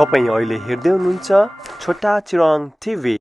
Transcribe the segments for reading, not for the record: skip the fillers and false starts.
तपाईँ अहिले हेर्दै हुनुहुन्छ छोटा चिरङ टिभी।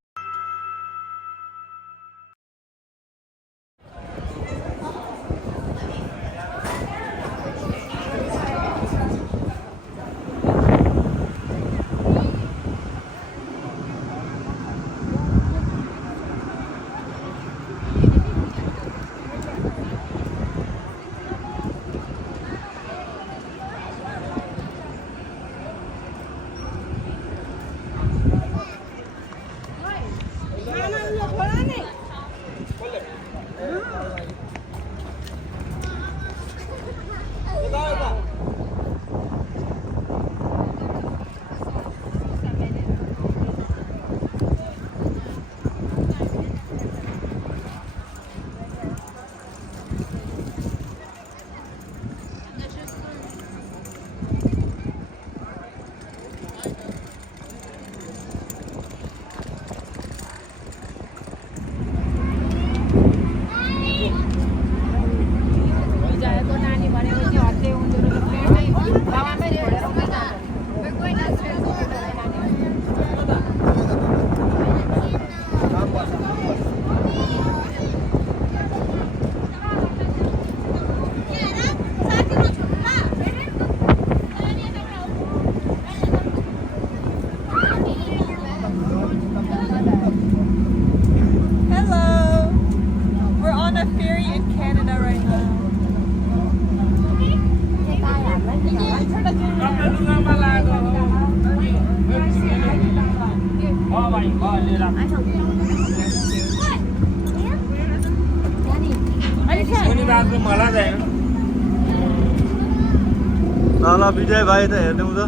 ल विजय भाइ त हेर्नु त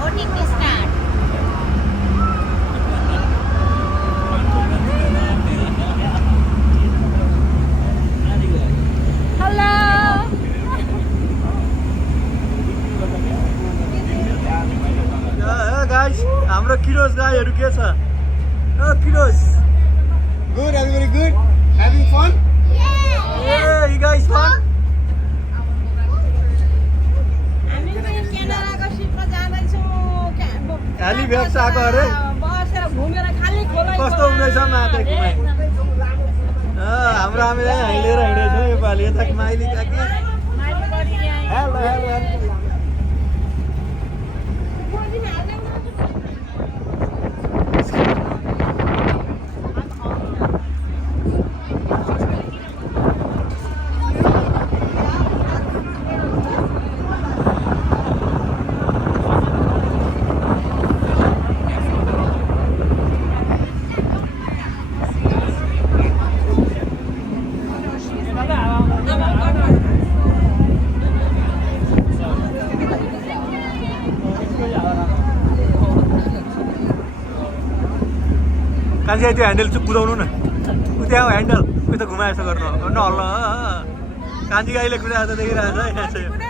Boating will start. Hello. Guys हाम्रो किरोज गाईहरु के छ Kiroj Good, everybody good? Having fun? Yeah, you guys fun? खाली भ्याक्स आएको अरे कस्तो हुँदैछ मातेको हाम्रो हामी हिँडेर हिँडेछौँ योपालि यता माइली काकी हेलो हेलो कान्छी त्यो ह्यान्डल चाहिँ कुदाउनु न त्यहाँ ह्यान्डल उयो त घुमाएछ गर्नु नहल्ल कान्छी गाईले कुदाएको त देखिरहेको छ यहाँ चाहिँ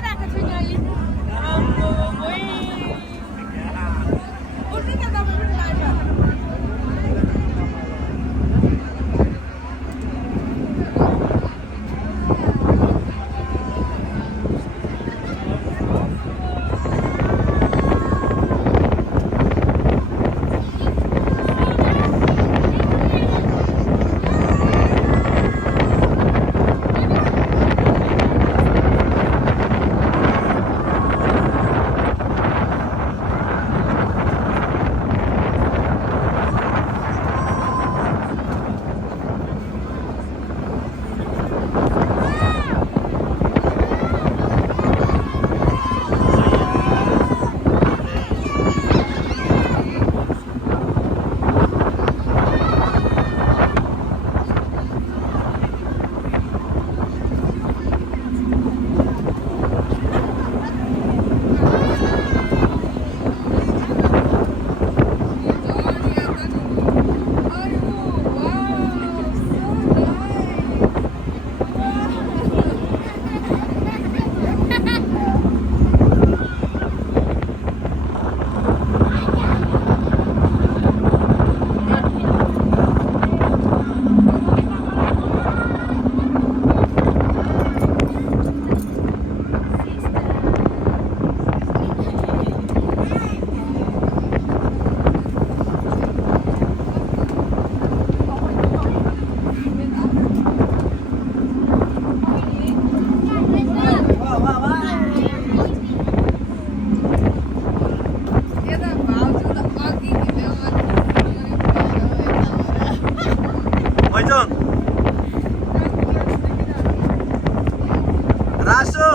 यसो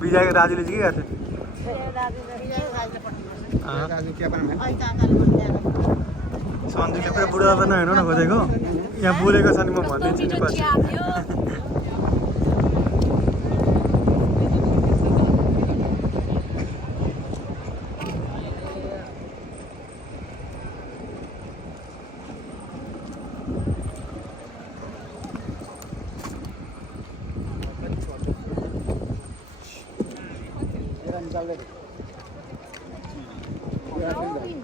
विजयको दाजुले चाहिँ के गर्छ दाजु क्या बनाउने सन्जुले पुरा बुढा त नहेर्नु न खोजेको यहाँ बोलेको छ नि म भनिदिन्छु नि पछि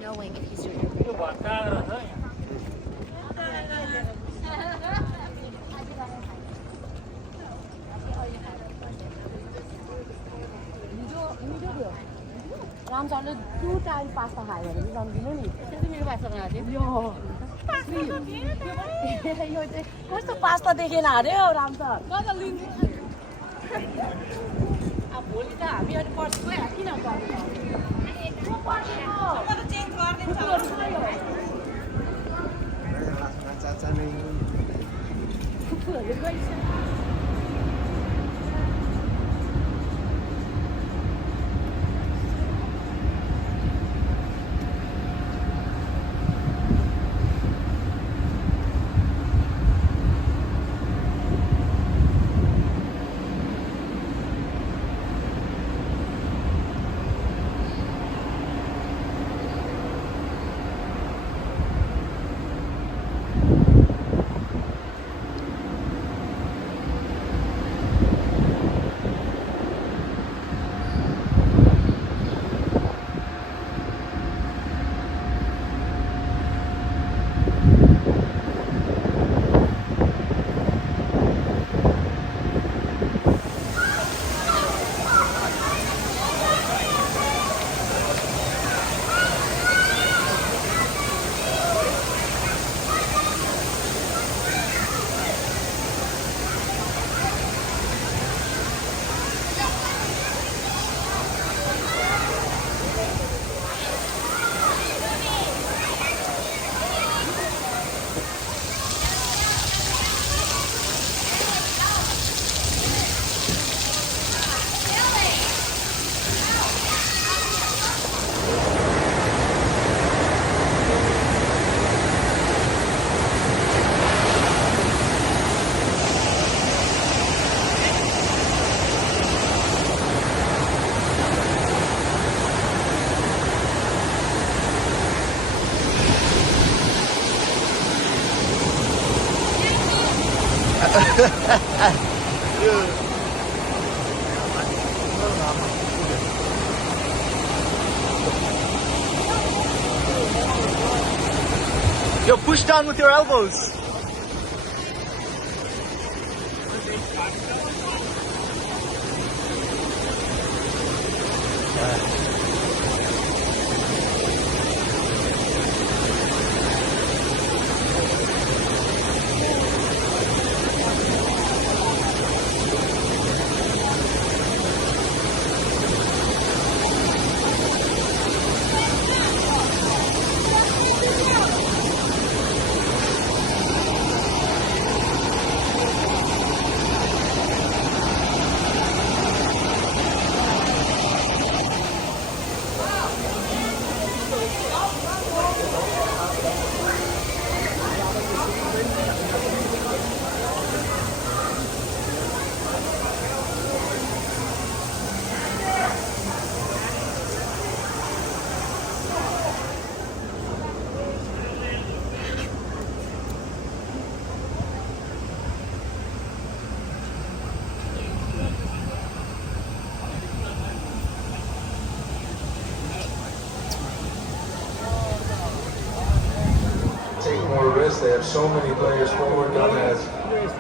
Knowing if he's doing it. रामचरणले 2 time pasta खायो भने जम्दिनु नि त्यसरी मेरो पास्ता खाएको थियो यो चाहिँ कस्तो पास्ता देखेन अरे हो रामचरण अब भोलि त हामी अनि पर्सि गयो किन Yo, push down with your elbows. they have so many players forward. Ghana has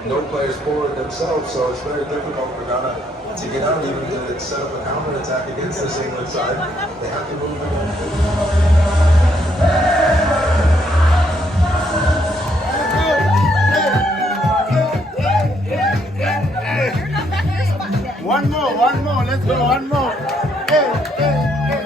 no players forward themselves, so it's very difficult for Ghana to get out, even to set up a counter attack against this England side. They have to move in. One more, let's go, one more. Hey, hey, hey.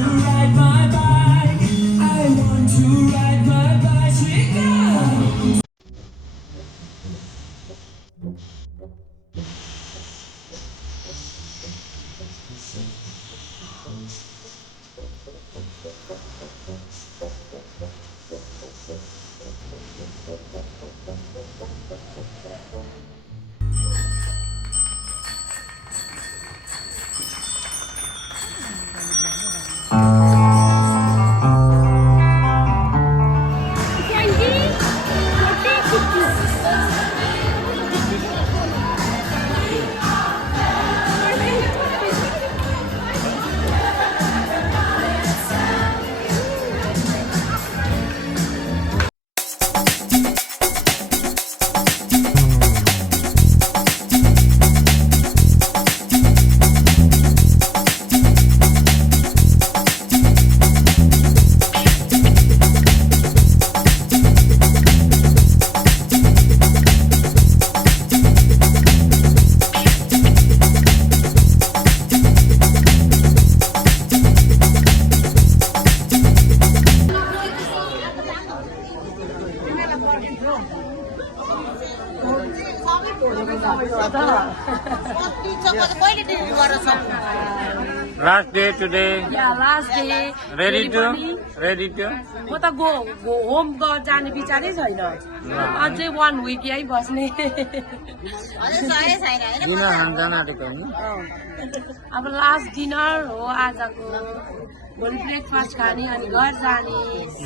Ride my bike, I want to ride my bicycle. Last day today. Yeah, last day. Ready to? म त go home जाने विचारै छैन अझै 1 week यही बस्ने दिन खान आँटेको होइन अब लास्ट डिनर हो आजको भोलि ब्रेकफास्ट खाने अनि घर जाने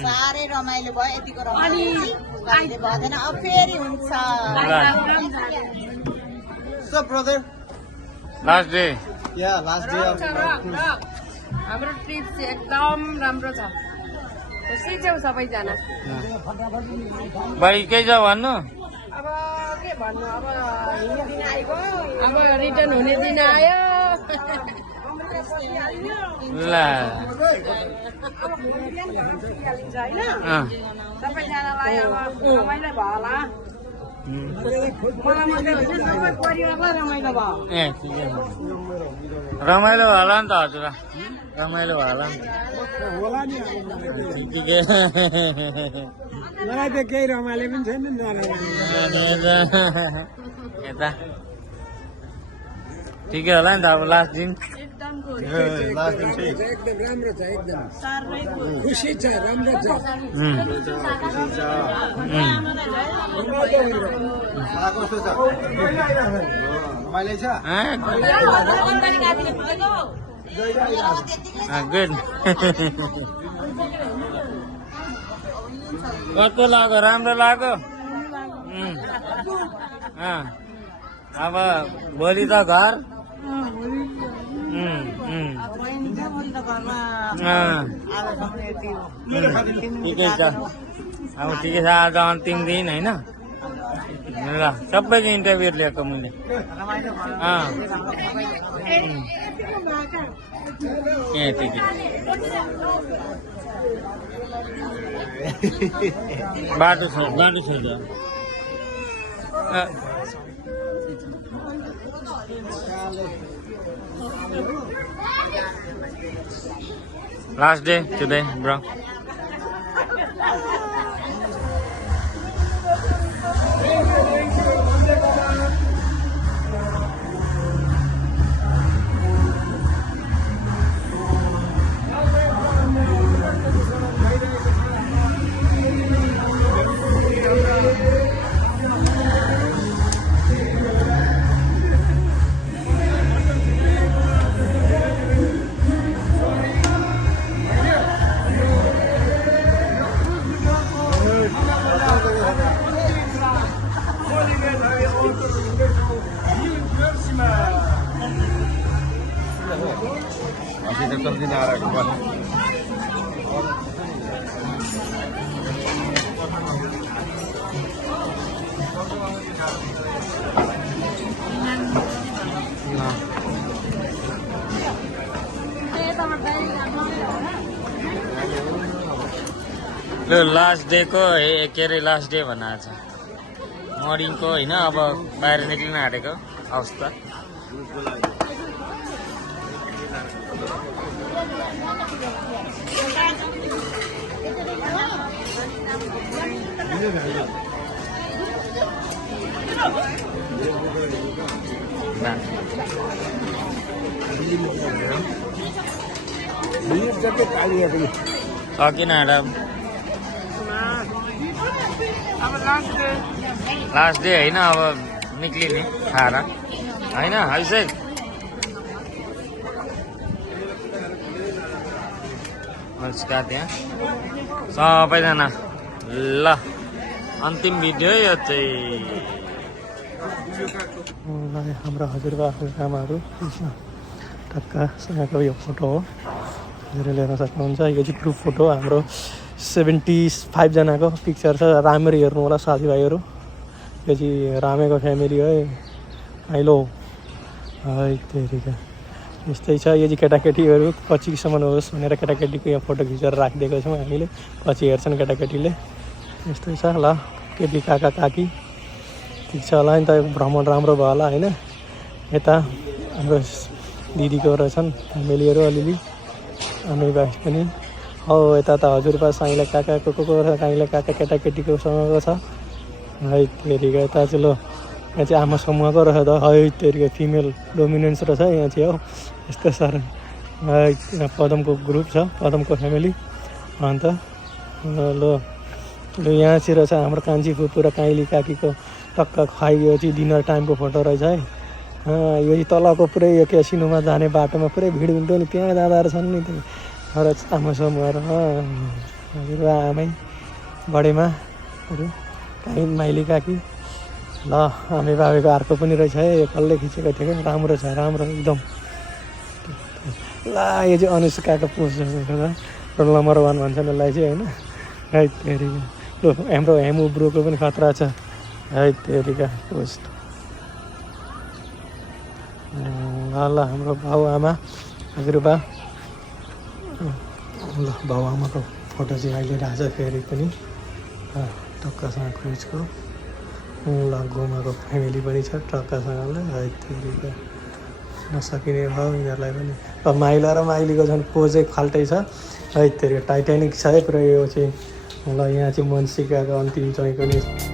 साह्रै रमाइलो भयो यतिको अनि रमाइलो भएन अब फेरि हुन्छ What's up, brother? Last day Yeah, last day of हाम्रो ट्रिप चाहिँ एकदम राम्रो छ खुसी छौँ सबैजना बढी केही छ भन्नु अब के भन्नु अब हिँड्ने दिन आइगयो अब रिटर्न हुने दिन आयो ल सबैजनालाई अब रमाइलो भयो होला मलाई मात्रै हुन्छ सबै परिवारलाई रमाइलो भयो ए ठिकै छ रमाइलो होला नि त हजुर रमाइलो होला नि ठिकै मलाई त केही रमाइलो पनि छैन नि यता ठिकै होला नि त अब लास्ट दिन लास्ट दिन चाहिँ एकदम राम्रो छ एकदम खुसी छ राम्रो छ कस्तो छ रमाइलो छ गुड कस्तो लाग्यो राम्रो लाग्यो अब भोलि त घर ठिकै छ अब ठिकै छ आज अन्तिम दिन होइन ल सबैको इन्टरभ्यू लिएको मैले यतिकै बाटो छ Last day today, bro. Last day को के अरे लास्ट डे भनेको छ मर्निङको होइन अब बाहिर निक्लिन आँटेको अवस्था सकिन लास्ट डे होइन अब निक्लिने खाएर होइन है त्यहाँ सबैजना ल अन्तिम भिडियो यो चाहिँ हाम्रो हजुरबाको आमाहरू टक्कासँगको यो फोटो हो हजुरले हेर्न सक्नुहुन्छ यो चाहिँ ग्रुप फोटो हाम्रो 75 जनाको पिक्चर छ राम्ररी हेर्नु होला साथीभाइहरू यो चाहिँ रामेको फ्यामिली है आइलो है तेरिका यस्तै छ यो चाहिँ केटाकेटीहरू पछिसम्म होस् भनेर केटाकेटीको यहाँ फोटो खिचेर राखिदिएको छौँ हामीले पछि हेर्छन् केटाकेटीले यस्तै छ ल केटी काका काकी ठिक छ होला नि त भ्रमण राम्रो भयो होला होइन यता हाम्रो दिदीको रहेछन् फ्यामिलीहरू अलिअलि अनि भाइ पनि हो यता त हजुरबा साइला काकाको साइला काका केटाकेटीको सँगको छ है तेरिका यता चाहिँ लो यहाँ चाहिँ आमा समूहको रहेछ त है तेरिका फिमेल डोमिनेन्स रहेछ यहाँ चाहिँ हो यस्तो साह्रो है पदमको ग्रुप छ पदमको फ्यामिली अन्त लो यहाँ चाहिँ रहेछ हाम्रो कान्छी फुपू र काइली काकीको टक्क खाइयो चाहिँ डिनर टाइमको फोटो रहेछ है यो चाहिँ तलको पुरै यो क्यासिनोमा जाने बाटोमा पुरै भिड हुन्थ्यो नि त्यहाँ जाँदा रहेछन् नि र आमा समूहहरू हजुर आमै बडेमाहरू काई माइली काकी ल आमे बाबेको अर्को पनि रहेछ है यो कसले खिचेको थियो क्या राम्रो छ राम्रो एकदम ल यो चाहिँ अनुष्काको पोस्ट रोल नम्बर 1 भन्छ यसलाई चाहिँ होइन है तेरिका लो हाम्रो हेमु ब्रोको पनि खतरा छ है तेरिका पोस्ट ल हाम्रो बाउ आमा हजुरबा ल बाउ आमाको फोटो चाहिँ अहिले राख्छ फेरि पनि टक्कासँग क्रुजको ल गोमाको फ्यामिली पनि छ टक्कासँगले है तेरिका नसकिने भयो यिनीहरूलाई पनि अब माइला र माइलीको झन् पोजै फाल्टै छ है तेरिका टाइटानिक छ है पुरा यो चाहिँ ल यहाँ चाहिँ मनसिकाको अन्तिम चाहिँ पनि